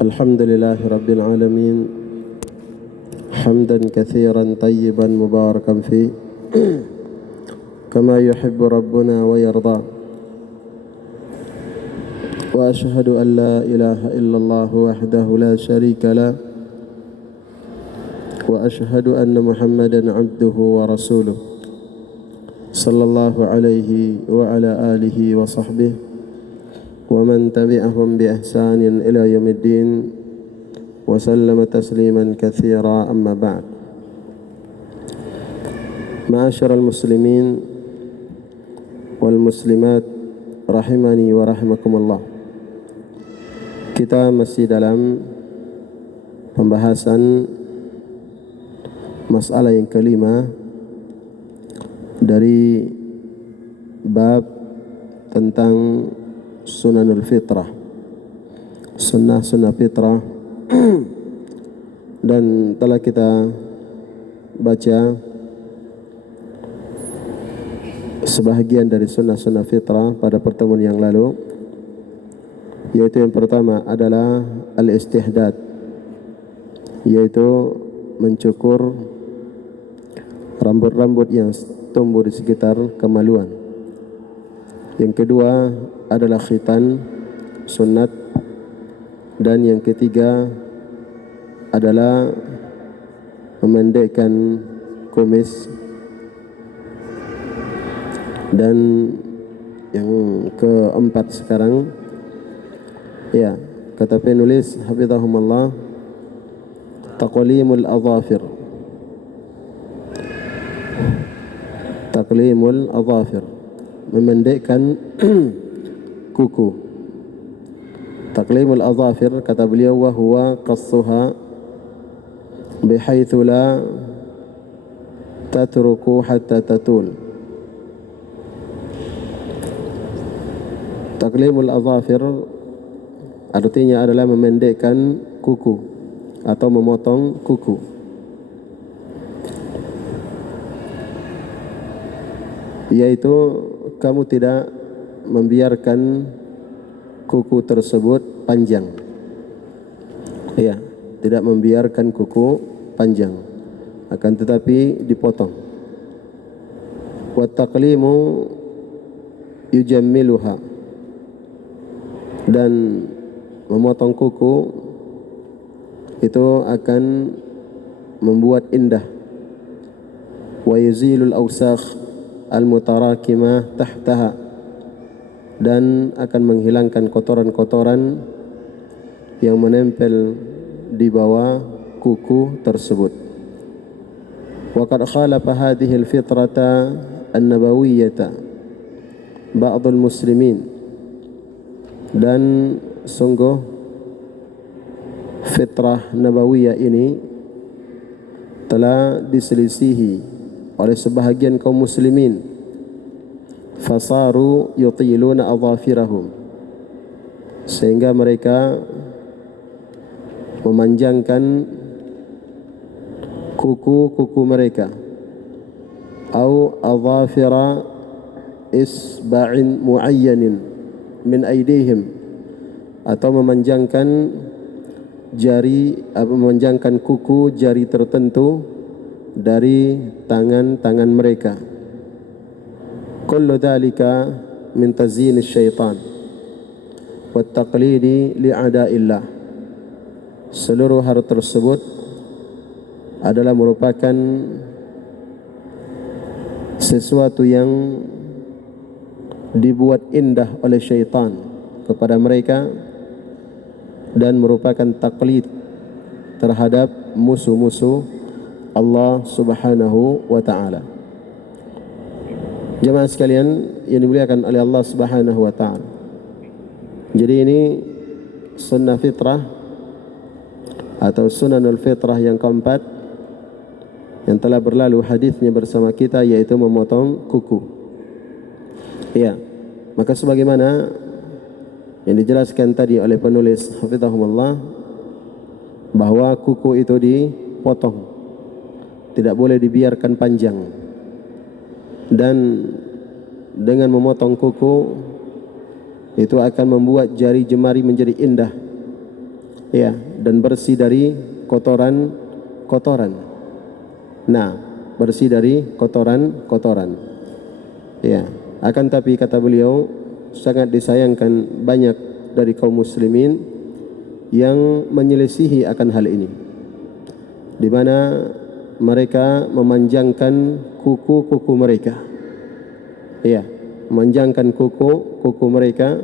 الحمد لله رب العالمين حمدا كثيرا طيبا مباركا فيه كما يحب ربنا ويرضى وأشهد أن لا إله إلا الله وحده لا شريك له وأشهد أن محمدا عبده ورسوله صلى الله عليه وعلى آله وصحبه ومن تبعهم بإحسان إلى يوم الدين وسلم تسليما كثيرا أما بعد. معاشر المسلمين والmuslimat rahimani wa rahimakumullah. Kita masih dalam pembahasan masalah yang kelima dari bab tentang sunanul fitrah, sunnah-sunnah fitrah. Dan telah kita baca sebahagian dari sunnah-sunnah fitrah pada pertemuan yang lalu, yaitu yang pertama adalah al-istihdad, yaitu mencukur rambut-rambut yang tumbuh di sekitar kemaluan. Yang kedua adalah khitan, sunat. Dan yang ketiga adalah memendekkan kumis. Dan yang keempat sekarang, ya, kata penulis hafizahumullah, taqlimul adhafir. Taqlimul adhafir, memendekkan kuku. Taqlimul adhafir, kata beliau, wa huwa qassuha bihaitsu la tatruku hatta tatul. Taqlimul adhafir artinya adalah memendekkan kuku atau memotong kuku. Yaitu kamu tidak membiarkan kuku tersebut panjang. Ya, tidak membiarkan kuku panjang, akan tetapi dipotong. Wa taqlimu yujammiluha, dan memotong kuku itu akan membuat indah. Wa yuzilul awsakh al-mutarakimah tahtaha, dan akan menghilangkan kotoran-kotoran yang menempel di bawah kuku tersebut. Wa qad khalafa hadhihi al-fitrata an-nabawiyyata ba'dul muslimin, dan sungguh fitrah nabawiyah ini telah diselisihi oleh sebahagian kaum muslimin. Fasaru yutiluna adhafirahum, sehingga mereka memanjangkan kuku-kuku mereka. Au adhafira isba'in muayyanin min aidihim, atau memanjangkan memanjangkan kuku jari tertentu dari tangan-tangan mereka. Kullu dhalika min tazyin syaitan wa taqlidi li'ada'illah. Seluruh hal tersebut adalah merupakan sesuatu yang dibuat indah oleh syaitan kepada mereka dan merupakan taklid terhadap musuh-musuh Allah Subhanahu wa ta'ala. Jemaah sekalian yang dimuliakan oleh Allah Subhanahu wa ta'ala, jadi ini sunnah fitrah atau sunanul fitrah yang keempat yang telah berlalu hadisnya bersama kita, yaitu memotong kuku. Ya, maka sebagaimana yang dijelaskan tadi oleh penulis hafizahumullah, bahwa kuku itu dipotong, tidak boleh dibiarkan panjang. Dan dengan memotong kuku itu akan membuat jari jemari menjadi indah, ya, dan bersih dari kotoran-kotoran. Nah, bersih dari kotoran-kotoran. Ya, akan tapi kata beliau, sangat disayangkan banyak dari kaum muslimin yang menyelisihi akan hal ini, di mana mereka memanjangkan kuku-kuku mereka. Ya, memanjangkan kuku mereka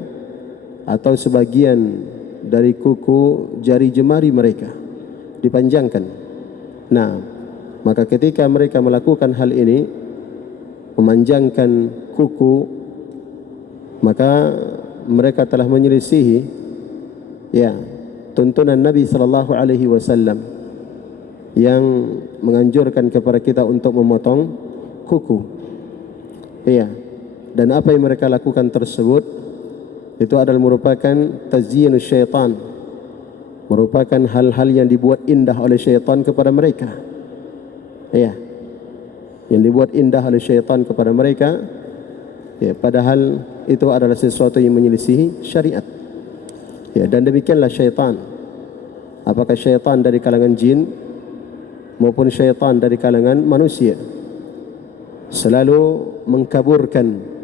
atau sebagian dari kuku jari jemari mereka dipanjangkan. Nah, maka ketika mereka melakukan hal ini, memanjangkan kuku, maka mereka telah menyelisihi ya tuntunan Nabi sallallahu alaihi wasallam yang menganjurkan kepada kita untuk memotong kuku. Ya, dan apa yang mereka lakukan tersebut itu adalah merupakan tazyinus syaitan, merupakan hal-hal yang dibuat indah oleh syaitan kepada mereka. Ya, yang dibuat indah oleh syaitan kepada mereka, ya, padahal itu adalah sesuatu yang menyelisihi syariat. Ya, dan demikianlah syaitan. Apakah syaitan dari kalangan jin maupun syaitan dari kalangan manusia, selalu mengkaburkan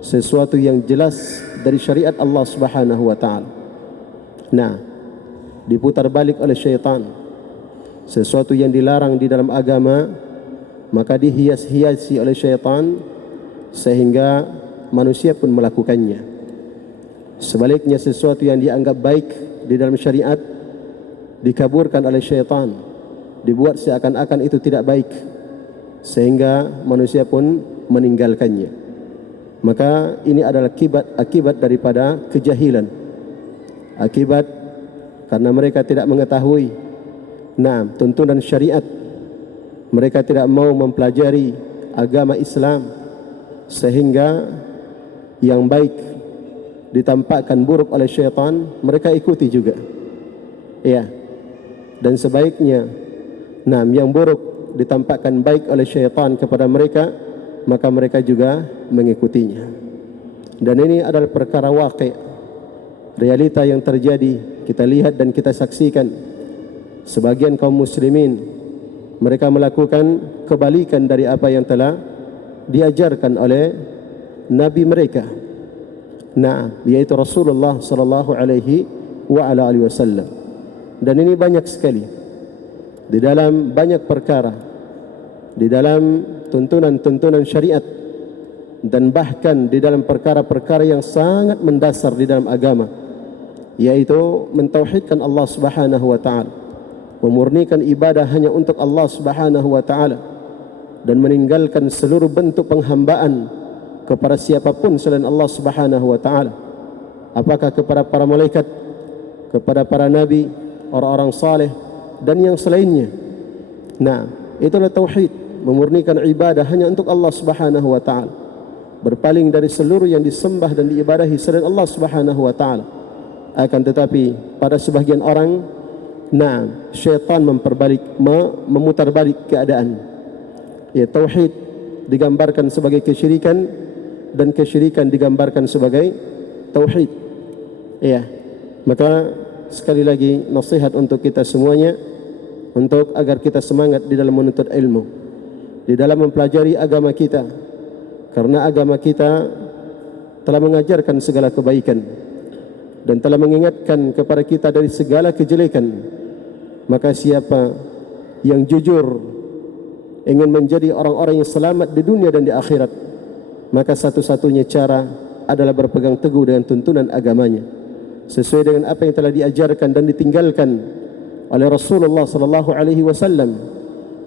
sesuatu yang jelas dari syariat Allah Subhanahu wa taala. Nah, diputar balik oleh syaitan sesuatu yang dilarang di dalam agama, maka dihias-hiasi oleh syaitan sehingga manusia pun melakukannya. Sebaliknya, sesuatu yang dianggap baik di dalam syariat dikaburkan oleh syaitan, dibuat seakan-akan itu tidak baik, sehingga manusia pun meninggalkannya. Maka ini adalah akibat daripada kejahilan, akibat karena mereka tidak mengetahui tuntunan syariat. Mereka tidak mau mempelajari agama Islam, sehingga yang baik ditampakkan buruk oleh syaitan, mereka ikuti juga. Ya, dan sebaiknya yang buruk ditampakkan baik oleh syaitan kepada mereka, maka mereka juga mengikutinya. Dan ini adalah perkara waqi', realita yang terjadi. Kita lihat dan kita saksikan sebagian kaum muslimin, mereka melakukan kebalikan dari apa yang telah diajarkan oleh Nabi mereka, yaitu Rasulullah sallallahu alaihi wasallam. Dan ini banyak sekali di dalam banyak perkara, di dalam tuntunan-tuntunan syariat, dan bahkan di dalam perkara-perkara yang sangat mendasar di dalam agama, yaitu mentauhidkan Allah Subhanahu wa taala, memurnikan ibadah hanya untuk Allah Subhanahu wa taala, dan meninggalkan seluruh bentuk penghambaan kepada siapapun selain Allah Subhanahu wa taala. Apakah kepada para malaikat, kepada para nabi, orang-orang saleh, dan yang selainnya. Itulah tauhid, memurnikan ibadah hanya untuk Allah Subhanahu wa taala, berpaling dari seluruh yang disembah dan diibadahi selain Allah Subhanahu wa taala. Akan tetapi pada sebagian orang, syaitan memutar balik keadaan. Ya, tauhid digambarkan sebagai kesyirikan, dan kesyirikan digambarkan sebagai tauhid. Ya, maka sekali lagi nasihat untuk kita semuanya, untuk agar kita semangat di dalam menuntut ilmu, di dalam mempelajari agama kita, karena agama kita telah mengajarkan segala kebaikan dan telah mengingatkan kepada kita dari segala kejelekan. Maka siapa yang jujur ingin menjadi orang-orang yang selamat di dunia dan di akhirat, maka satu-satunya cara adalah berpegang teguh dengan tuntunan agamanya, sesuai dengan apa yang telah diajarkan dan ditinggalkan oleh Rasulullah sallallahu alaihi wasallam.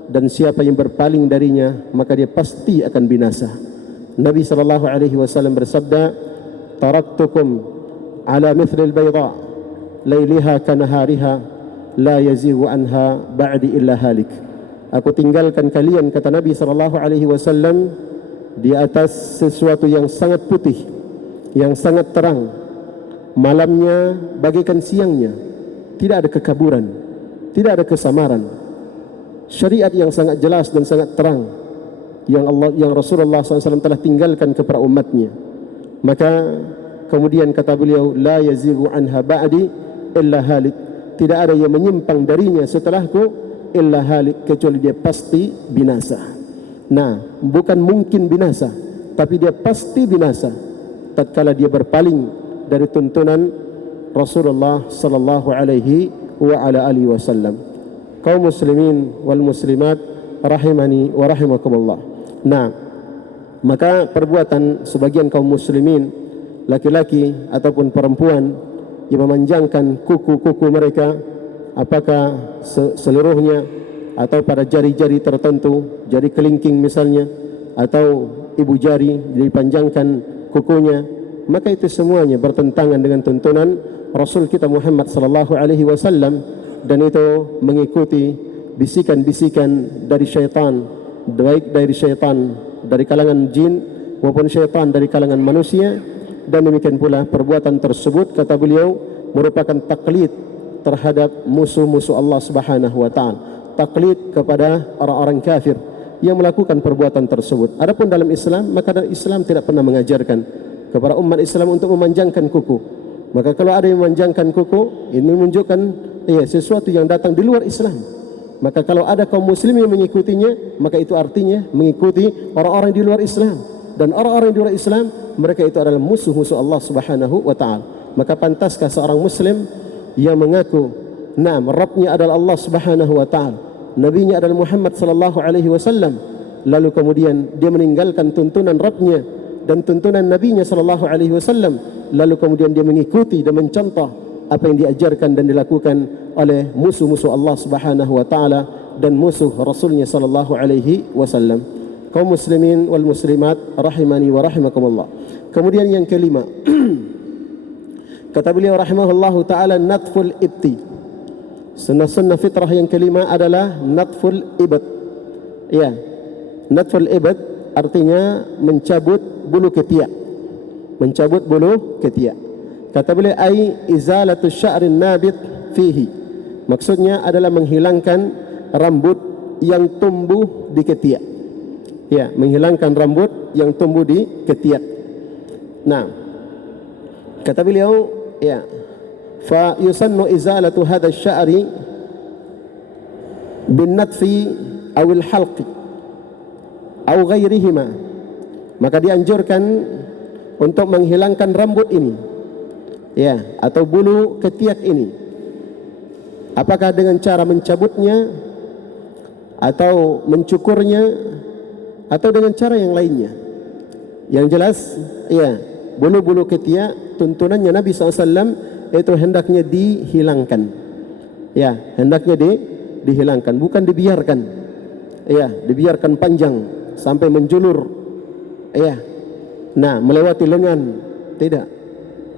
Dan siapa yang berpaling darinya, maka dia pasti akan binasa. Nabi sallallahu alaihi wasallam bersabda, "Taraktukum ala mithlil bayda, lailiha kanahariha, la yazighu anha ba'di illa halik." Aku tinggalkan kalian, kata Nabi sallallahu alaihi wasallam, di atas sesuatu yang sangat putih, yang sangat terang, malamnya bagaikan siangnya, tidak ada kekaburan, tidak ada kesamaran. Syariat yang sangat jelas dan sangat terang yang Rasulullah SAW telah tinggalkan kepada umatnya. Maka kemudian kata beliau, la yazighu anha ba'di illa halik, tidak ada yang menyimpang darinya setelahku illa halik, kecuali dia pasti binasa. Nah, bukan mungkin binasa, tapi dia pasti binasa tatkala dia berpaling dari tuntunan Rasulullah sallallahu alaihi wa ala alihi wasallam. Kaum muslimin wal muslimat rahimani wa rahimakumullah. Nah, maka perbuatan sebagian kaum muslimin laki-laki ataupun perempuan yang memanjangkan kuku-kuku mereka, apakah seluruhnya atau pada jari-jari tertentu, jari kelingking misalnya, atau ibu jari dipanjangkan kukunya, maka itu semuanya bertentangan dengan tuntunan Rasul kita Muhammad sallallahu alaihi wasallam, dan itu mengikuti bisikan-bisikan dari syaitan, baik dari syaitan dari kalangan jin maupun syaitan dari kalangan manusia. Dan demikian pula perbuatan tersebut, kata beliau, merupakan taklid terhadap musuh-musuh Allah Subhanahu wa taala, taklid kepada orang-orang kafir yang melakukan perbuatan tersebut. Adapun dalam Islam, maka dalam Islam tidak pernah mengajarkan kepada umat Islam untuk memanjangkan kuku. Maka kalau ada yang memanjangkan kuku, ini menunjukkan sesuatu yang datang di luar Islam. Maka kalau ada kaum muslim yang mengikutinya, maka itu artinya mengikuti orang-orang di luar Islam. Dan orang-orang di luar Islam, mereka itu adalah musuh-musuh Allah Subhanahu wa taala. Maka pantaskah seorang muslim yang mengaku Rabbnya adalah Allah Subhanahu wa taala, nabinya adalah Muhammad sallallahu alaihi wasallam, lalu kemudian dia meninggalkan tuntunan Rabbnya dan tuntunan nabinya sallallahu alaihi wasallam, lalu kemudian dia mengikuti dan mencontoh apa yang diajarkan dan dilakukan oleh musuh-musuh Allah Subhanahu wa taala dan musuh Rasulnya sallallahu alaihi wasallam. Kaum muslimin wal muslimat rahimani wa rahimakumullah. Kemudian yang kelima, kata beliau rahimahullahu taala, natful ibti. Sunnah-sunnah fitrah yang kelima adalah natful ibad. Ya, natful ibad artinya mencabut bulu ketiak. Mencabut bulu ketiak. Kata beliau ai izalatu sya'rin nabit fihi. Maksudnya adalah menghilangkan rambut yang tumbuh di ketiak. Ya, menghilangkan rambut yang tumbuh di ketiak. Nah, kata beliau, ya, fa yusannu izalatu hadha asy-sya'ri bin natfi aw al-halqi aw ghairihima. Maka dianjurkan untuk menghilangkan rambut ini, ya, atau bulu ketiak ini. Apakah dengan cara mencabutnya atau mencukurnya atau dengan cara yang lainnya. Yang jelas, ya, bulu-bulu ketiak tuntunannya Nabi SAW itu hendaknya dihilangkan. Ya, hendaknya dihilangkan, bukan dibiarkan. Ya, dibiarkan panjang sampai menjulur. Ya, nah, melewati lengan. Tidak,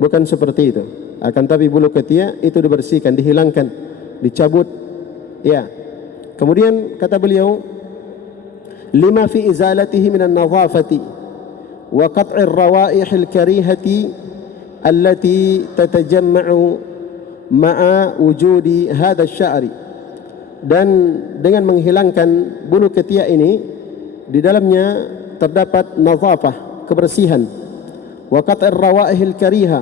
bukan seperti itu. Akan tapi bulu ketiak itu dibersihkan, dihilangkan, dicabut. Ya. Kemudian kata beliau, lima fi izalatihi minan nadhafati wa qat'ir rawaihil karihati allati tatajamma'u ma'a wujudi hadha asy-sya'ri. Dan dengan menghilangkan bulu ketiak ini, di dalamnya terdapat nadhafah, kebersihan, wa qat'ir rawaihil kariha,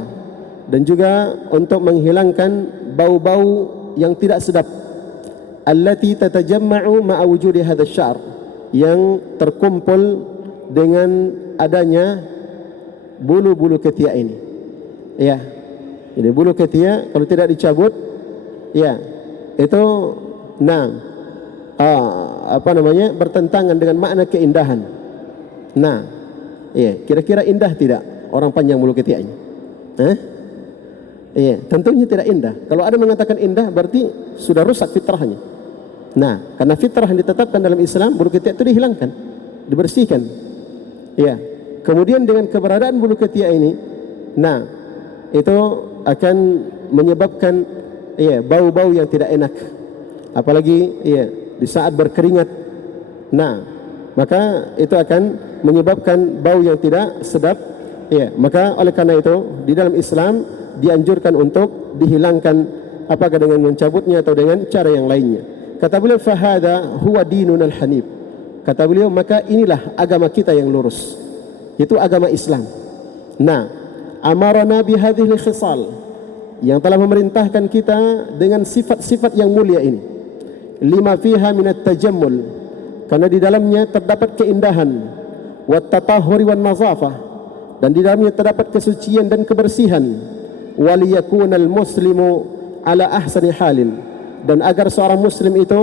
dan juga untuk menghilangkan bau-bau yang tidak sedap, allati tatajamma'u ma'a wujudi hadha asy-sya'r, yang terkumpul dengan adanya bulu-bulu ketiak ini. Ya, ini bulu ketiak kalau tidak dicabut, ya, itu bertentangan dengan makna keindahan. Nah, ya, kira-kira indah tidak orang panjang bulu ketiaknya? Iya, tentunya tidak indah. Kalau ada mengatakan indah, berarti sudah rusak fitrahnya. Nah, karena fitrah yang ditetapkan dalam Islam, bulu ketiak itu dihilangkan, dibersihkan. Ya. Kemudian dengan keberadaan bulu ketiak ini, nah, itu akan menyebabkan bau-bau yang tidak enak. Apalagi di saat berkeringat. Nah, maka itu akan menyebabkan bau yang tidak sedap. Ya, maka oleh karena itu di dalam Islam dianjurkan untuk dihilangkan, apakah dengan mencabutnya atau dengan cara yang lainnya. Kata beliau, fahada huwa dinun al-hanif. Kata beliau, maka inilah agama kita yang lurus, itu agama Islam. Nah, amarana bihadhihi khisal, yang telah memerintahkan kita dengan sifat-sifat yang mulia ini. Lima fiha minat tajammul, karena di dalamnya terdapat keindahan, wat tatahhuri wan nazafah, dan di dalamnya terdapat kesucian dan kebersihan, waliyakunal muslimu ala ahsani halin, dan agar seorang muslim itu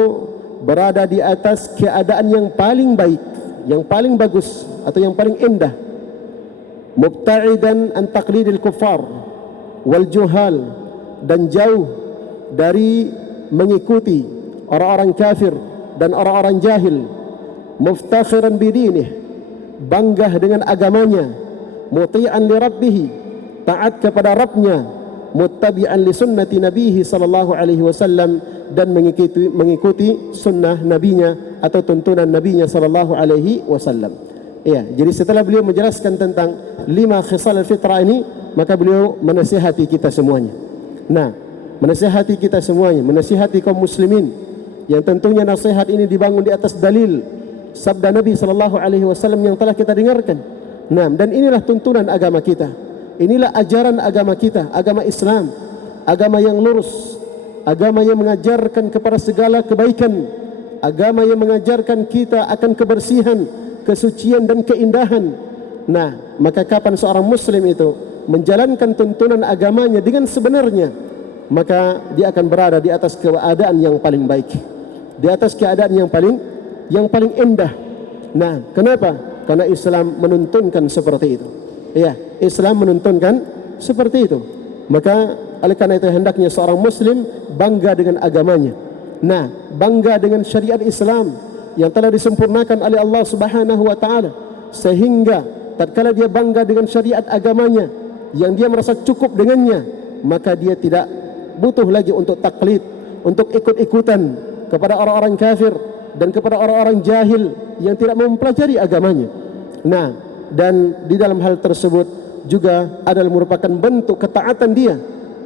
berada di atas keadaan yang paling baik, yang paling bagus atau yang paling indah, mubta'idan an taqlidil kuffar wal juhal, dan jauh dari mengikuti orang-orang kafir dan orang-orang jahil, muftakhiran bidinih, bangga dengan agamanya, muti'an li rabbih, taat kepada Rabbnya, muttabi'an li sunnati nabihi sallallahu alaihi wasallam, dan mengikuti sunnah nabinya atau tuntunan nabinya sallallahu alaihi wasallam. Ya, jadi setelah beliau menjelaskan tentang 5 khisal al-fitrah ini, maka beliau menasihati kita semuanya. Nah, menasihati kita semuanya, menasihati kaum muslimin, yang tentunya nasihat ini dibangun di atas dalil sabda Nabi sallallahu alaihi wasallam yang telah kita dengarkan. Nah, dan inilah tuntunan agama kita. Inilah ajaran agama kita, agama Islam, agama yang lurus, agama yang mengajarkan kepada segala kebaikan, agama yang mengajarkan kita akan kebersihan, kesucian dan keindahan. Nah, maka kapan seorang muslim itu menjalankan tuntunan agamanya dengan sebenarnya, maka dia akan berada di atas keadaan yang paling baik, di atas keadaan yang paling indah. Nah, kenapa? Karena Islam menuntunkan seperti itu. Ya, Islam menuntunkan seperti itu. Maka oleh karena itu hendaknya seorang muslim bangga dengan agamanya. Nah, bangga dengan syariat Islam yang telah disempurnakan oleh Allah Subhanahu wa taala, sehingga tatkala dia bangga dengan syariat agamanya yang dia merasa cukup dengannya, maka dia tidak butuh lagi untuk taklid, untuk ikut-ikutan kepada orang-orang kafir dan kepada orang-orang jahil yang tidak mempelajari agamanya. Nah, dan di dalam hal tersebut juga adalah merupakan bentuk ketaatan dia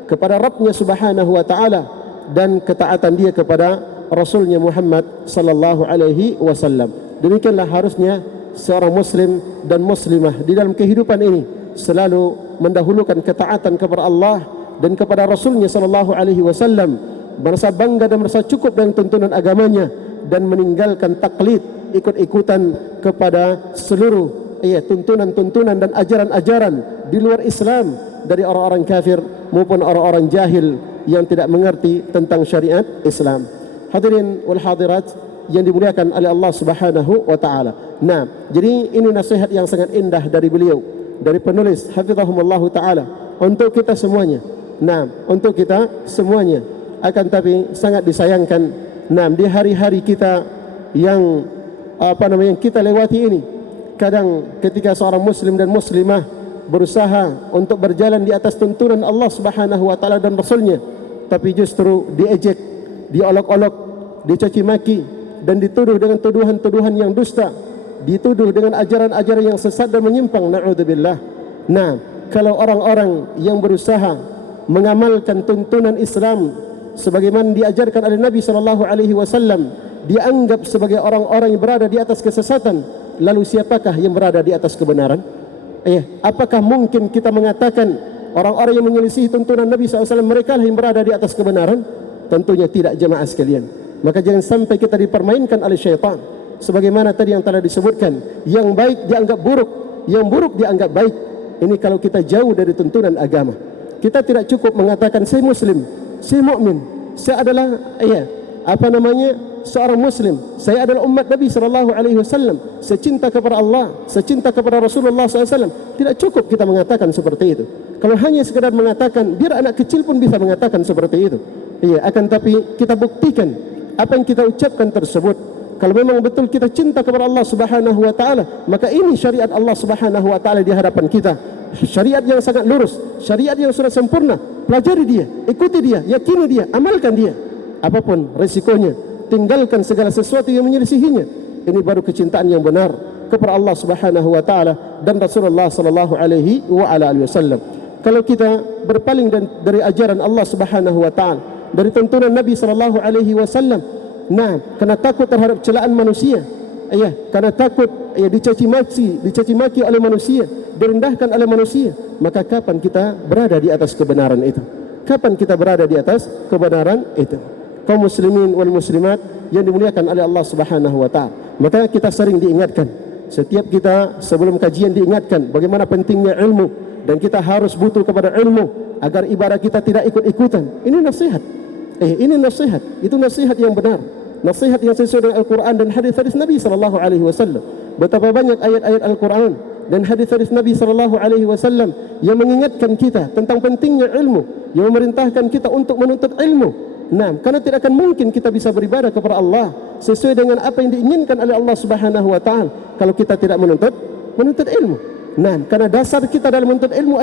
kepada Rabbnya Subhanahu wa taala dan ketaatan dia kepada Rasulnya Muhammad sallallahu alaihi wasallam. Demikianlah harusnya seorang muslim dan muslimah di dalam kehidupan ini selalu mendahulukan ketaatan kepada Allah dan kepada Rasulnya sallallahu alaihi wasallam, merasa bangga dan merasa cukup dengan tuntunan agamanya, dan meninggalkan taklid, ikut-ikutan kepada seluruh tuntunan-tuntunan dan ajaran-ajaran di luar Islam dari orang-orang kafir maupun orang-orang jahil yang tidak mengerti tentang syariat Islam. Hadirin wal hadirat yang dimuliakan oleh Allah Subhanahu wa taala. Nah, jadi ini nasihat yang sangat indah dari beliau, dari penulis hafizahumullah taala untuk kita semuanya. Nah, untuk kita semuanya. Akan tapi sangat disayangkan, nah, di hari-hari kita yang kita lewati ini, kadang ketika seorang muslim dan muslimah berusaha untuk berjalan di atas tuntunan Allah Subhanahu wa taala dan Rasulnya, tapi justru diejek, diolok-olok, dicaci maki, dan dituduh dengan tuduhan-tuduhan yang dusta, dituduh dengan ajaran-ajaran yang sesat dan menyimpang, na'udzubillah. Nah, kalau orang-orang yang berusaha mengamalkan tuntunan Islam sebagaimana diajarkan oleh Nabi sallallahu alaihi wasallam dianggap sebagai orang-orang yang berada di atas kesesatan, lalu siapakah yang berada di atas kebenaran? Apakah mungkin kita mengatakan orang-orang yang menyelisih tuntunan Nabi SAW mereka yang berada di atas kebenaran? Tentunya tidak, jemaah sekalian. Maka jangan sampai kita dipermainkan oleh syaitan. Sebagaimana tadi yang telah disebutkan, yang baik dianggap buruk, yang buruk dianggap baik. Ini kalau kita jauh dari tuntunan agama. Kita tidak cukup mengatakan saya muslim, saya mukmin, saya adalah seorang muslim, saya adalah umat Nabi sallallahu alaihi wasallam, saya cinta kepada Allah, saya cinta kepada Rasulullah SAW. Tidak cukup kita mengatakan seperti itu. Kalau hanya sekadar mengatakan, biar anak kecil pun bisa mengatakan seperti itu. Akan tapi kita buktikan apa yang kita ucapkan tersebut. Kalau memang betul kita cinta kepada Allah Subhanahu wa taala, maka ini syariat Allah Subhanahu wa taala di hadapan kita. Syariat yang sangat lurus, syariat yang sudah sempurna. Pelajari dia, ikuti dia, yakini dia, amalkan dia. Apapun resikonya, tinggalkan segala sesuatu yang menyelisihinya. Ini baru kecintaan yang benar kepada Allah Subhanahu wa taala dan Rasulullah sallallahu alaihi wasallam. Kalau kita berpaling dari ajaran Allah Subhanahu wa taala, dari tuntunan Nabi sallallahu alaihi wasallam, nah, karena takut terhadap celaan manusia, karena takut dicaci maki oleh manusia, direndahkan oleh manusia, maka kapan kita berada di atas kebenaran itu? kapan kita berada di atas kebenaran itu? Kaum muslimin wal muslimat yang dimuliakan oleh Allah Subhanahu wa taala. Maka kita sering diingatkan, setiap kita sebelum kajian diingatkan bagaimana pentingnya ilmu, dan kita harus butuh kepada ilmu agar ibadah kita tidak ikut-ikutan. Ini nasihat. Ini nasihat. Itu nasihat yang benar. Nasihat yang sesuai dengan Al-Quran dan hadis-hadis Nabi sallallahu alaihi wasallam. Betapa banyak ayat-ayat Al-Quran dan hadis-hadis Nabi sallallahu alaihi wasallam yang mengingatkan kita tentang pentingnya ilmu, yang memerintahkan kita untuk menuntut ilmu. Nah, karena tidak akan mungkin kita bisa beribadah kepada Allah sesuai dengan apa yang diinginkan oleh Allah Subhanahu wa taala kalau kita tidak menuntut ilmu. Nah, karena dasar kita dalam menuntut ilmu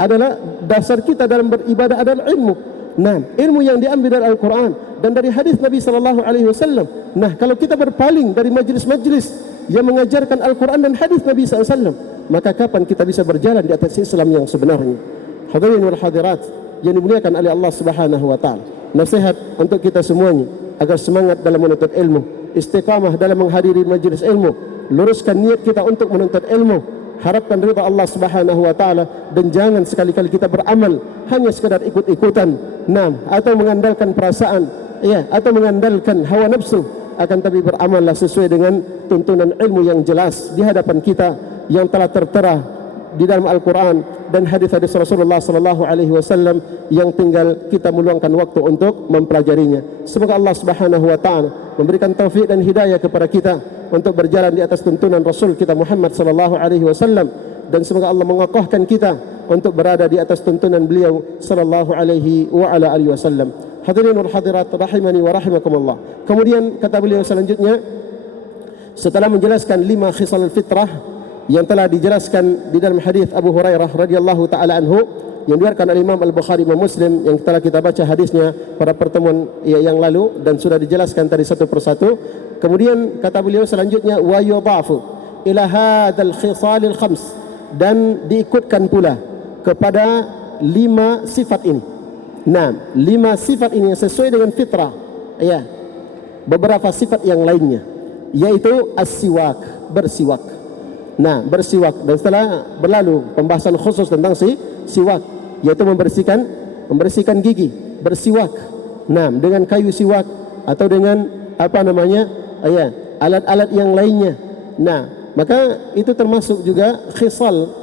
adalah dasar kita dalam beribadah adalah ilmu. Nah, ilmu yang diambil dari Al-Quran dan dari hadis Nabi sallallahu alaihi wasallam. Nah, kalau kita berpaling dari majlis-majlis yang mengajarkan Al-Quran dan hadis Nabi SAW, maka kapan kita bisa berjalan di atas Islam yang sebenarnya? Hadirin wal hadirat yang dimuliakan oleh Allah Subhanahu wa taala. Nasihat untuk kita semuanya agar semangat dalam menuntut ilmu, istiqamah dalam menghadiri majlis ilmu, luruskan niat kita untuk menuntut ilmu, harapkan ridha Allah Subhanahu wa taala, dan jangan sekali-kali kita beramal hanya sekadar ikut-ikutan, atau mengandalkan perasaan, atau mengandalkan hawa nafsu. Akan tapi beramallah sesuai dengan tuntunan ilmu yang jelas di hadapan kita yang telah tertera di dalam Al-Quran dan hadis-hadis Rasulullah sallallahu alaihi wasallam yang tinggal kita meluangkan waktu untuk mempelajarinya. Semoga Allah Subhanahu wa taala memberikan taufik dan hidayah kepada kita untuk berjalan di atas tuntunan Rasul kita Muhammad sallallahu alaihi wasallam, dan semoga Allah mengokohkan kita untuk berada di atas tuntunan beliau sallallahu alaihi wa ala alihi wasallam. Hadirin wal hadirat rahimani wa rahimakumullah. Kemudian kata beliau selanjutnya, setelah menjelaskan 5 khisal fitrah yang telah dijelaskan di dalam hadis Abu Hurairah radhiyallahu taala anhu yang diriwayatkan oleh Imam Al-Bukhari dan Muslim, yang telah kita baca hadisnya pada pertemuan yang lalu dan sudah dijelaskan tadi satu persatu. Kemudian kata beliau selanjutnya, wa yudhafu ila hadzal khisalil khams, dan diikutkan pula kepada 5 sifat ini. 5 sifat ini yang sesuai dengan fitrah. Beberapa sifat yang lainnya, yaitu as-siwak, bersiwak. Bersiwak, dan setelah berlalu pembahasan khusus tentang siwak, yaitu membersihkan gigi, bersiwak. Dengan kayu siwak atau dengan alat-alat yang lainnya. Maka itu termasuk juga khisal,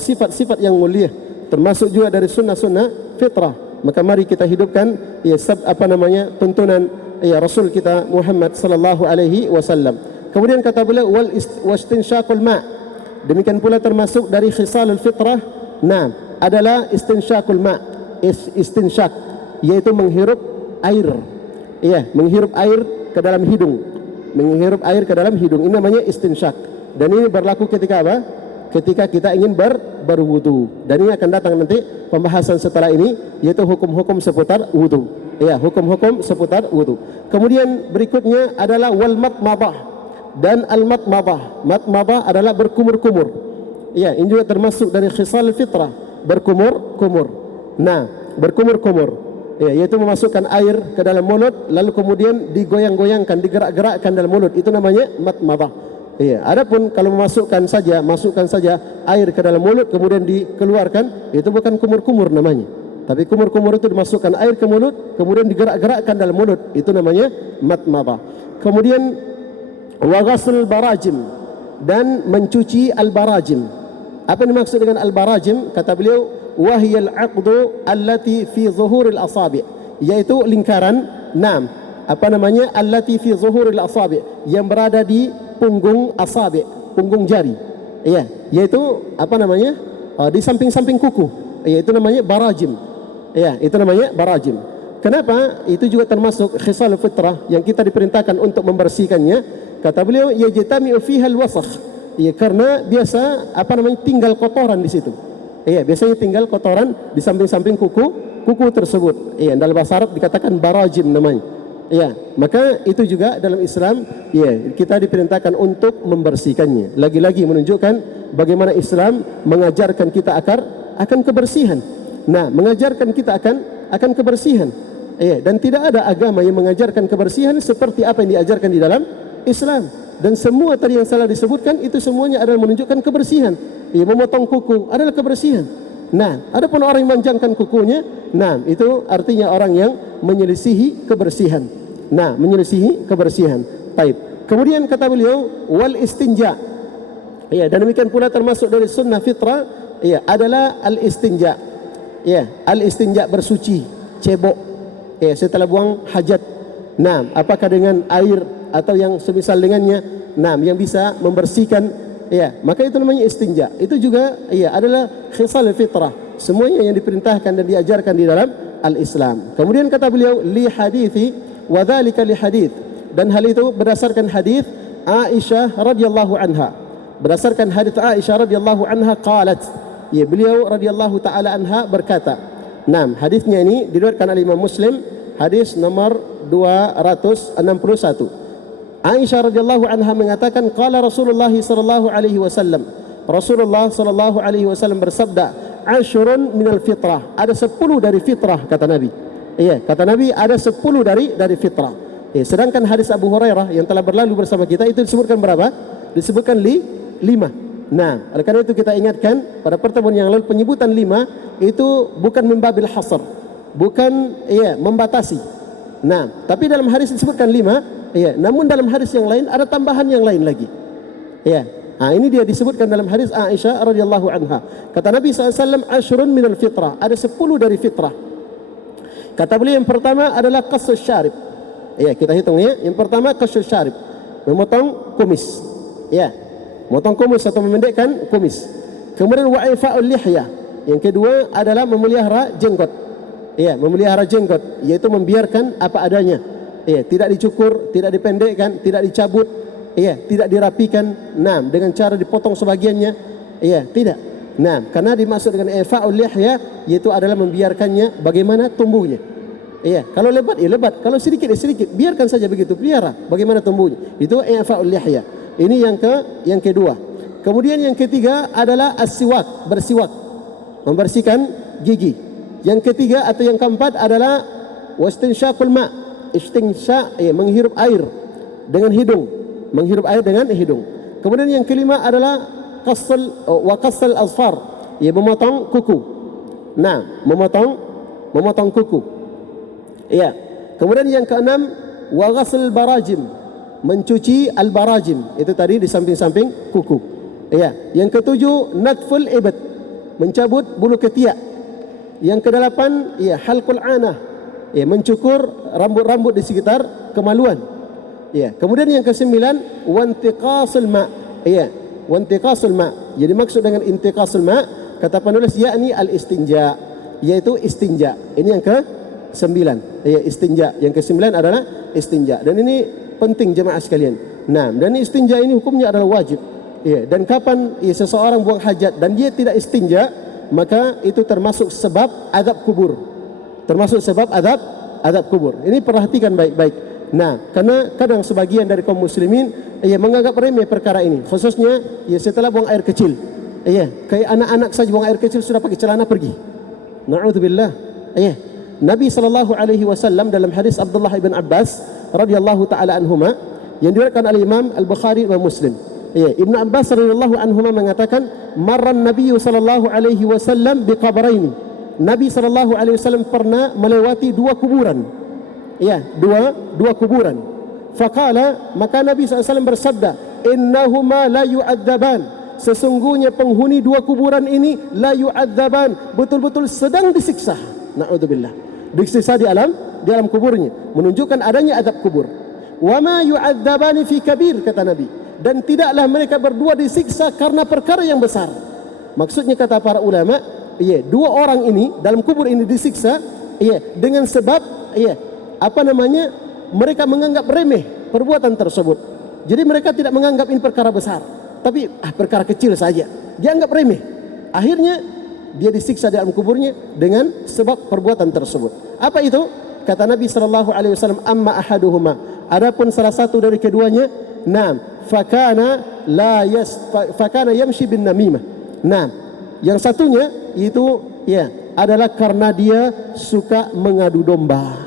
sifat-sifat yang mulia, termasuk juga dari sunnah-sunnah fitrah. Maka mari kita hidupkan tuntunan Rasul kita Muhammad sallallahu alaihi wasallam. Kemudian kata beliau wal istinsyaqul ma', demikian pula termasuk dari khisalul fitrah adalah istinsyaqul ma', istinsyaq, yaitu menghirup air. Menghirup air ke dalam hidung. Menghirup air ke dalam hidung, ini namanya istinsyaq. Dan ini berlaku ketika apa? Ketika kita ingin berwudu. Dan ini akan datang nanti pembahasan setelah ini, yaitu hukum-hukum seputar wudu. Hukum-hukum seputar wudu. Kemudian berikutnya adalah wal matmadah dan al matmadah. Matmadah adalah berkumur-kumur. Ini juga termasuk dari khisal fitrah, berkumur-kumur. Berkumur-kumur, yaitu memasukkan air ke dalam mulut lalu kemudian digoyang-goyangkan, digerak-gerakkan dalam mulut. Itu namanya matmadah. Adapun kalau masukkan saja air ke dalam mulut kemudian dikeluarkan, itu bukan kumur-kumur namanya. Tapi kumur-kumur itu dimasukkan air ke mulut kemudian digerak-gerakkan dalam mulut, itu namanya matmadah. Kemudian wa ghasl barajim, dan mencuci al-barajim. Apa yang dimaksud dengan al-barajim? Kata beliau, wahiyal aqdu allati fi zuhuril asabi', yaitu lingkaran allati fi zuhuril asabi', yang berada di punggung asabi', punggung jari. Yaitu di samping-samping kuku. Itu namanya barajim. Itu namanya barajim. Kenapa? Itu juga termasuk khisal fitrah yang kita diperintahkan untuk membersihkannya. Kata beliau, yajtami'u fiha al-wasakh. Karena biasa tinggal kotoran di situ. Biasanya tinggal kotoran di samping-samping kuku tersebut. Dalam bahasa Arab dikatakan barajim namanya. Maka itu juga dalam Islam kita diperintahkan untuk membersihkannya. Lagi-lagi menunjukkan bagaimana Islam mengajarkan kita akan kebersihan. Mengajarkan kita akan kebersihan. Dan tidak ada agama yang mengajarkan kebersihan seperti apa yang diajarkan di dalam Islam. Dan semua tadi yang salah disebutkan itu semuanya adalah menunjukkan kebersihan. Memotong kuku adalah kebersihan. Nah, adapun orang yang memanjangkan kukunya, nah itu artinya orang yang menyelisihi kebersihan. Nah, menyelisihi kebersihan. Baik. Kemudian kata beliau wal istinja. Ya, dan demikian pula termasuk dari sunnah fitrah, ya, adalah al istinja. Ya, al istinja bersuci, cebok. Ya, setelah buang hajat. Nah, apakah dengan air atau yang semisal dengannya, nah, yang bisa membersihkan, ya, maka itu namanya istinja. Itu juga, ya, adalah khisal fitrah. Semuanya yang diperintahkan dan diajarkan di dalam al-Islam. Kemudian kata beliau li hadithi wa dzalika li hadits, dan hal itu berdasarkan hadis Aisyah radhiyallahu anha. Berdasarkan hadis Aisyah radhiyallahu anha qalat, ya, beliau radhiyallahu taala anha berkata. Nah, hadisnya ini diriwayatkan oleh Imam Muslim, hadis nomor 261. Aisyah radhiyallahu anha mengatakan qala Rasulullah sallallahu alaihi wasallam. Rasulullah sallallahu alaihi wasallam bersabda, "Asyrun minal fitrah." Ada 10 dari fitrah kata Nabi. Iya, kata Nabi ada 10 dari fitrah. Sedangkan hadis Abu Hurairah yang telah berlalu bersama kita itu disebutkan berapa? Disebutkan 5. Nah, oleh karena itu kita ingatkan pada pertemuan yang lalu penyebutan 5 itu bukan membabil hasr, bukan, ya, membatasi. Nah, tapi dalam hadis disebutkan 5, ya, namun dalam hadis yang lain ada tambahan yang lain lagi. Ya. Nah, ini dia disebutkan dalam hadis Aisyah radhiyallahu anha. Kata Nabi SAW, asyrun minal fitrah. Ada 10 dari fitrah. Kata beliau yang pertama adalah qassus syarib. Ya, kita hitung ya. Yang pertama qassus syarib, memotong kumis. Ya, memotong kumis atau memendekkan kumis. Kemudian wa'ifa'ul lihyah. Yang kedua adalah memelihara jenggot. Ya, memelihara jenggot, yaitu membiarkan apa adanya. Ya, tidak dicukur, tidak dipendekkan, tidak dicabut, ya, tidak dirapikan. Nah, dengan cara dipotong sebagiannya, ya, tidak. Nah, karena dimaksud dengan ifa'ul lihyah yaitu adalah membiarkannya bagaimana tumbuhnya. Ya, kalau lebat ya lebat, kalau sedikit ya sedikit, biarkan saja begitu, pelihara bagaimana tumbuhnya. Itu ifa'ul lihyah. Ini yang kedua. Kemudian yang ketiga adalah as-siwak, bersiwak, membersihkan gigi. Yang ketiga atau yang keempat adalah wastinsyaqul ma', istinsya', ya, menghirup air dengan hidung, menghirup air dengan hidung. Kemudian yang kelima adalah qassal azfar, ya, memotong kuku. Nah, memotong kuku. Ya. Kemudian yang keenam wa ghasl barajim, mencuci al-barajim, itu tadi di samping-samping kuku. Ya. Yang ketujuh natful ibad, mencabut bulu ketiak. Yang kedelapan, ya, halqul anah, ya, mencukur rambut-rambut di sekitar kemaluan. Ya. Kemudian yang kesembilan wantiqasul ma', ya, wantiqasul ma'. Jadi maksud dengan intiqasul ma', kata penulis, yakni al-istinja, yaitu istinja. Ini yang ke-9, ya, istinja. Yang ke-9 adalah istinja. Dan ini penting jemaah sekalian. Nah, dan istinja ini hukumnya adalah wajib. Ya, dan kapan, ya, seseorang buang hajat dan dia tidak istinja, maka itu termasuk sebab azab kubur. Termasuk sebab azab kubur. Ini perhatikan baik-baik. Nah, karena kadang sebagian dari kaum muslimin, ya, menganggap remeh perkara ini, khususnya, ya, setelah buang air kecil. Ya, kayak anak-anak saja buang air kecil sudah pakai celana pergi. Na'udzubillah. Ya. Nabi sallallahu alaihi wasallam dalam hadis Abdullah bin Abbas radhiyallahu taala anhuma yang diriwayatkan oleh Imam Al-Bukhari dan Muslim. Ya, Ibnu Abbas radhiyallahu anhuma mengatakan, marran Nabi sallallahu alaihi wasallam biqabrain. Nabi sallallahu alaihi wasallam pernah melewati 2 kuburan. Ya, dua kuburan. Faqala, maka Nabi SAW bersabda, innahuma la yu'adzaban. Sesungguhnya penghuni 2 kuburan ini la yu'adzaban, betul-betul sedang disiksa. Na'udzubillah. Disiksa di alam kuburnya, menunjukkan adanya azab kubur. Wa ma yu'adzabani fi kabir, kata Nabi. Dan tidaklah mereka berdua disiksa karena perkara yang besar. Maksudnya kata para ulama, ya, 2 orang ini dalam kubur ini disiksa, ya, dengan sebab, ya, apa namanya, mereka menganggap remeh perbuatan tersebut. Jadi mereka tidak menganggap ini perkara besar, tapi perkara kecil saja, dia anggap remeh. Akhirnya dia disiksa di dalam kuburnya dengan sebab perbuatan tersebut. Apa itu? Kata Nabi sallallahu alaihi wasallam, amma ahaduhuma, adapun salah satu dari keduanya, fakana yamshi bin namimah. Nah, yang satunya itu, ya, adalah karena dia suka mengadu domba.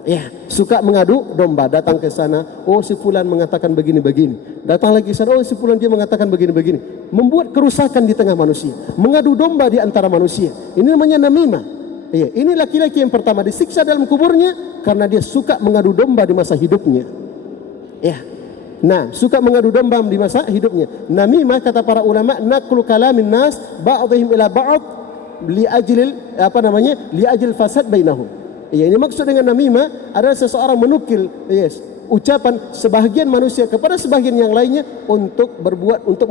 Ya, suka mengadu domba, datang ke sana, oh si fulan mengatakan begini-begini. Datang lagi ke sana, oh si fulan dia mengatakan begini-begini. Membuat kerusakan di tengah manusia, mengadu domba di antara manusia. Ini namanya namimah. Ya, ini laki-laki yang pertama disiksa dalam kuburnya karena dia suka mengadu domba di masa hidupnya. Ya. Nah, suka mengadu domba di masa hidupnya. Namimah kata para ulama, naqlu kalamin nas ba'dihim ila ba'd li ajlil li ajil fasad bainahum. Ya, ini maksud dengan namimah adalah seseorang menukil ucapan sebahagian manusia kepada sebahagian yang lainnya untuk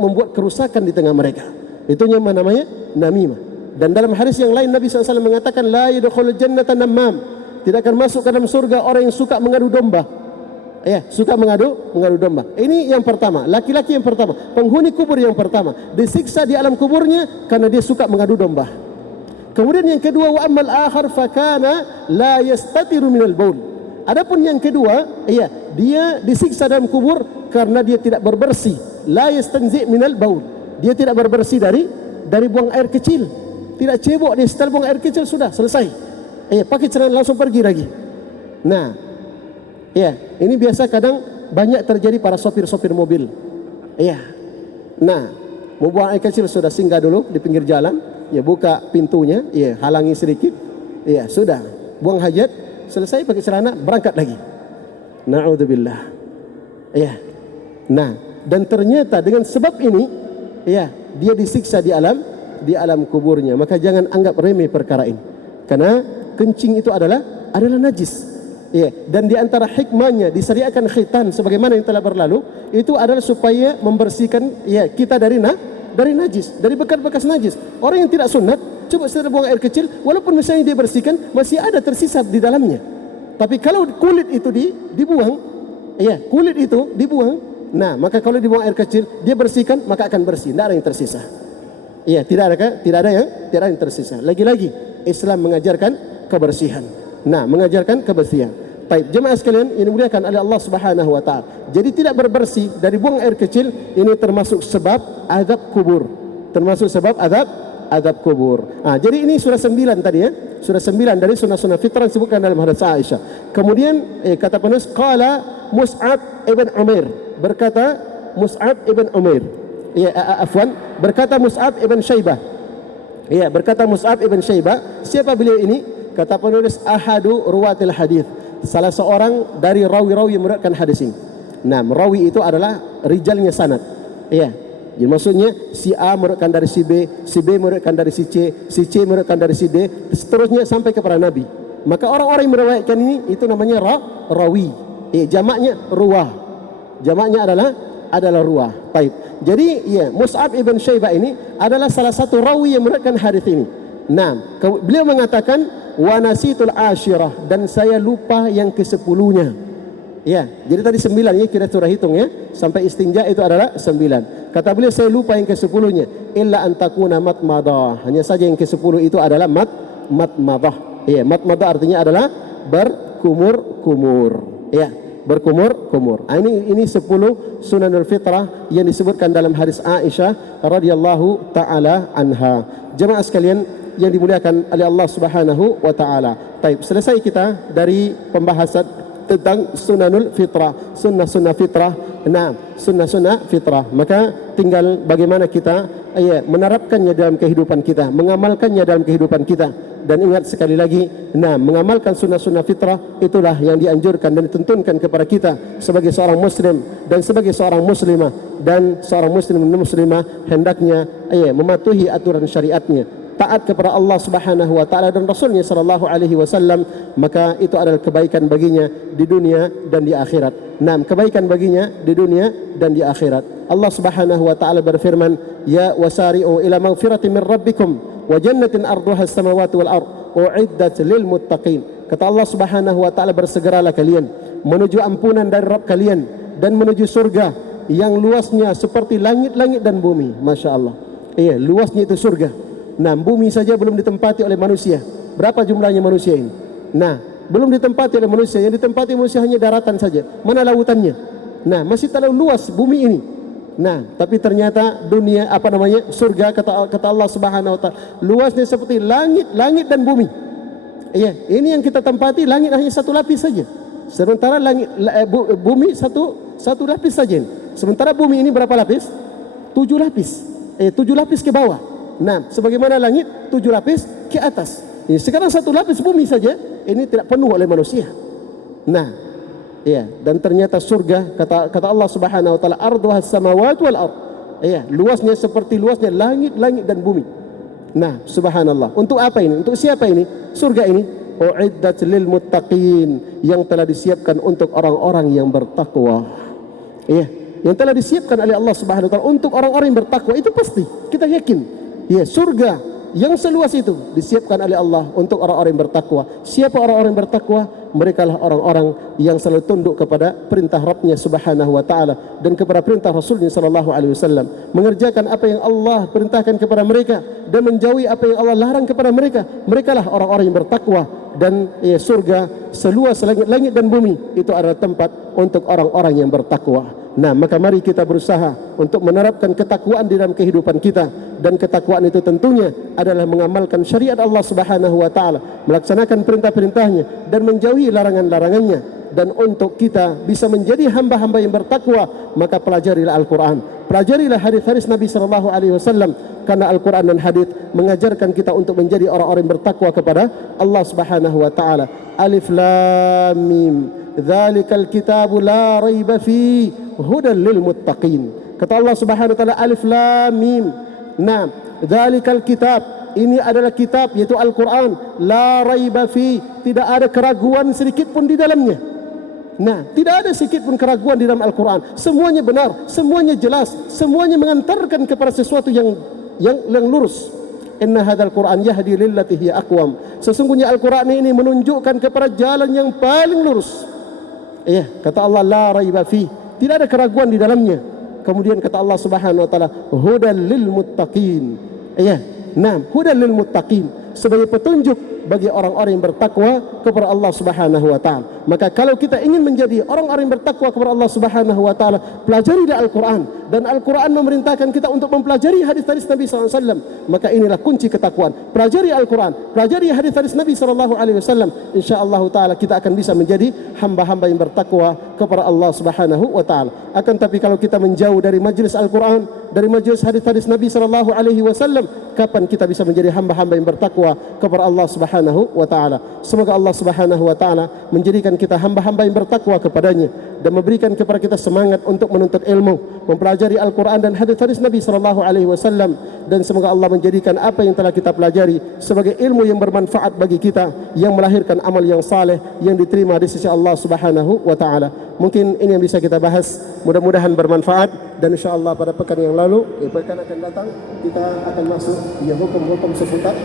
membuat kerusakan di tengah mereka. Itu yang namanya namimah. Dan dalam hadis yang lain Nabi SAW mengatakan la yadkhulul jannata namam. Tidak akan masuk ke dalam surga orang yang suka mengadu domba. Ya, suka mengadu domba. Ini yang pertama, laki-laki yang pertama, penghuni kubur yang pertama, disiksa di alam kuburnya karena dia suka mengadu domba. Kemudian yang kedua, wa ammal akhar fakana la yastatiru minal baul. Adapun yang kedua, dia disiksa dalam kubur karena dia tidak berbersih. La yastanzi minal baul. Dia tidak berbersih dari buang air kecil. Tidak cebok dia setelah buang air kecil sudah selesai. Pakai celana langsung pergi lagi. Nah, ini biasa kadang banyak terjadi para sopir-sopir mobil. Nah, mau buang air kecil sudah singgah dulu di pinggir jalan. Buka pintunya, halangi sedikit, sudah buang hajat, selesai pakai celana, berangkat lagi. Na'udzubillah. Nah, dan ternyata dengan sebab ini, dia disiksa di alam kuburnya. Maka jangan anggap remeh perkara ini, karena kencing itu adalah najis. Dan di antara hikmahnya disyariatkan khitan sebagaimana yang telah berlalu, itu adalah supaya membersihkan kita dari najis, dari bekas-bekas najis. Orang yang tidak sunat, coba setelah buang air kecil, walaupun misalnya dia bersihkan, masih ada tersisa di dalamnya. Tapi kalau kulit itu dibuang, nah maka kalau dibuang air kecil, dia bersihkan, maka akan bersih, tidak ada yang tersisa. Tidak ada yang tersisa. Lagi-lagi Islam mengajarkan kebersihan. Nah, mengajarkan kebersihan. Baik, jemaah sekalian ini dimuliakan oleh Allah Subhanahu wa taala. Jadi tidak berbersih dari buang air kecil ini termasuk sebab azab kubur. Termasuk sebab azab kubur. Jadi ini surah 9 tadi ya. Surah 9 dari sunnah-sunnah fitrah disebutkan dalam hadis Aisyah. Kemudian kata penulis qala Mus'ab ibn Umair. Berkata Mus'ab ibn Umair. Berkata Mus'ab ibn Syaibah. Berkata Mus'ab ibn Syaibah. Siapa beliau ini? Kata penulis ahadu ruwatil hadis. Salah seorang dari rawi-rawi yang meriwayatkan hadis ini. Nah, rawi itu adalah rijalnya sanad. Jadi maksudnya si A meriwayatkan dari si B meriwayatkan dari si C meriwayatkan dari si D, seterusnya sampai kepada Nabi. Maka orang-orang yang meriwayatkan ini itu namanya rawi. Jamaknya ruwah. Jamaknya adalah ruwah. Baik. Jadi Mus'ab ibn Syaibah ini adalah salah satu rawi yang meriwayatkan hadis ini. Nah, beliau mengatakan wa nasitul asyirah, dan saya lupa yang ke-10-nya. Jadi tadi 9 kita sudah hitung sampai istinja itu adalah 9. Kata beliau saya lupa yang ke-10-nya. Illa an takuna matmadah. Hanya saja yang ke-10 itu adalah matmadah. Matmadah artinya adalah berkumur-kumur. Berkumur-kumur. Ini 10 sunanul fitrah yang disebutkan dalam hadis Aisyah radhiyallahu taala anha. Jemaah sekalian yang dimuliakan oleh Allah Subhanahu wa taala. Baik, selesai kita dari pembahasan tentang sunanul fitrah, sunnah-sunnah fitrah. Nah, sunnah-sunnah fitrah. Maka tinggal bagaimana kita menerapkannya dalam kehidupan kita, mengamalkannya dalam kehidupan kita. Dan ingat sekali lagi, mengamalkan sunnah-sunnah fitrah itulah yang dianjurkan dan dituntunkan kepada kita sebagai seorang muslim dan sebagai seorang muslimah, dan seorang muslim dan muslimah hendaknya mematuhi aturan syariatnya, taat kepada Allah Subhanahu wa taala dan Rasulnya sallallahu alaihi wasallam, maka itu adalah kebaikan baginya di dunia dan di akhirat. Kebaikan baginya di dunia dan di akhirat. Allah Subhanahu wa taala berfirman, "Ya wasari'u ila maghfiratin min rabbikum wa jannatin arduha as-samawati wal ard u'iddat lil muttaqin." Kata Allah Subhanahu wa taala, bersegeralah kalian menuju ampunan dari Rabb kalian dan menuju surga yang luasnya seperti langit-langit dan bumi. Masya Allah. Luasnya itu surga. Bumi saja belum ditempati oleh manusia. Berapa jumlahnya manusia ini? Belum ditempati oleh manusia. Yang ditempati manusia hanya daratan saja. Mana lautannya? Masih terlalu luas bumi ini. Tapi ternyata dunia surga kata Allah Subhanahu wa taala luasnya seperti langit dan bumi. Ya, ini yang kita tempati, langit hanya satu lapis saja. Sementara bumi satu lapis saja. Sementara bumi ini berapa lapis? 7 lapis. 7 lapis ke bawah. Nah, sebagaimana langit 7 lapis ke atas. Sekarang satu lapis bumi saja ini tidak penuh oleh manusia. Nah, ya, dan ternyata surga kata Allah Subhanahu wa taala, arduhas samawati wal ard. Ya, luasnya seperti luasnya langit dan bumi. Nah, subhanallah. Untuk apa ini? Untuk siapa ini? Surga ini uiddat lil muttaqin, yang telah disiapkan untuk orang-orang yang bertakwa. Ya, yang telah disiapkan oleh Allah Subhanahu wa taala untuk orang-orang yang bertakwa, itu pasti kita yakin. Ya, surga yang seluas itu disiapkan oleh Allah untuk orang-orang yang bertakwa. Siapa orang-orang yang bertakwa? Mereka lah orang-orang yang selalu tunduk kepada perintah Rabbnya Subhanahu wa taala dan kepada perintah Rasulnya sallallahu alaihi wasallam, mengerjakan apa yang Allah perintahkan kepada mereka dan menjauhi apa yang Allah larang kepada mereka. Mereka lah orang-orang yang bertakwa, dan surga seluas langit dan bumi itu adalah tempat untuk orang-orang yang bertakwa. Nah, maka mari kita berusaha untuk menerapkan ketakwaan di dalam kehidupan kita, dan ketakwaan itu tentunya adalah mengamalkan syariat Allah Subhanahu wa taala, melaksanakan perintah-perintahnya dan menjauhi larangan-larangannya. Dan untuk kita bisa menjadi hamba-hamba yang bertakwa, maka pelajarilah Al-Quran, pelajarilah hadis-hadis Nabi sallallahu alaihi wasallam, karena Al-Quran dan hadis mengajarkan kita untuk menjadi orang-orang yang bertakwa kepada Allah Subhanahu wa taala. Alif Lam Mim, dzalikal kitabu la raiba fi hudan lil muttaqin. Kata Allah Subhanahu wa taala, Alif Lam Mim. Nah, dzalikal kitab, ini adalah kitab, yaitu Al-Quran. La raiba fi, tidak ada keraguan sedikit pun di dalamnya. Nah, tidak ada sedikit pun keraguan di dalam Al-Quran. Semuanya benar, semuanya jelas, semuanya mengantarkan kepada sesuatu yang lurus. Inna hadzal Qur'an yahdi lillati hiya aqwam. Sesungguhnya Al-Quran ini menunjukkan kepada jalan yang paling lurus. Ya, kata Allah, la raiba fi, tidak ada keraguan di dalamnya. Kemudian kata Allah Subhanahu wa taala, hudal lil muttaqin. Ya, nah, hudal lil muttaqin, sebagai petunjuk bagi orang-orang yang bertakwa kepada Allah Subhanahu wa taala. Maka kalau kita ingin menjadi orang-orang yang bertakwa kepada Allah Subhanahu wa taala, pelajarilah Al-Quran, dan Al-Quran memerintahkan kita untuk mempelajari hadis-hadis Nabi sallallahu alaihi wasallam. Maka inilah kunci ketakwaan. Pelajari Al-Quran, pelajari hadis-hadis Nabi sallallahu alaihi wasallam. Insyaallah taala kita akan bisa menjadi hamba-hamba yang bertakwa kepada Allah Subhanahu wa taala. Akan tapi kalau kita menjauh dari majlis Al-Quran, dari majlis hadis-hadis Nabi sallallahu alaihi wasallam, kapan kita bisa menjadi hamba-hamba yang bertakwa kepada Allah Subhanahu wa taala? Semoga Allah Subhanahu wa taala menjadikan kita hamba-hamba yang bertakwa kepadanya, dan memberikan kepada kita semangat untuk menuntut ilmu, mempelajari Al-Quran dan hadis-hadis Nabi sallallahu alaihi wasallam. Dan semoga Allah menjadikan apa yang telah kita pelajari sebagai ilmu yang bermanfaat bagi kita, yang melahirkan amal yang saleh yang diterima di sisi Allah Subhanahu wa taala. Mungkin ini yang bisa kita bahas, mudah-mudahan bermanfaat. Dan insyaallah pada pekan yang lalu, pekan akan datang kita akan masuk hukum-hukum seputar